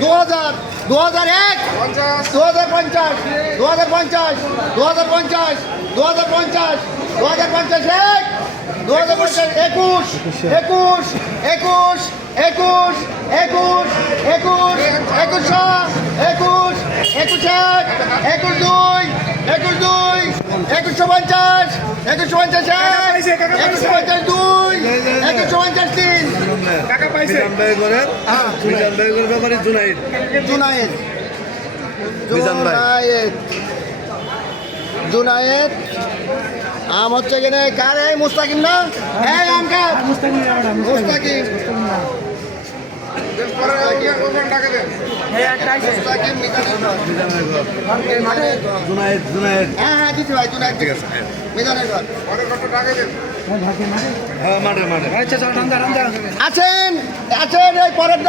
2000 2001 2050 2050 2050 2050 2050 এক 2050 21 21 21 21 21 21 21 21 21 জুনায়েদ আম হচ্ছে কিনে কার এই মুস্তাকিম না এই আম কার মুস্তাকিম আছেন আছেন এই পরের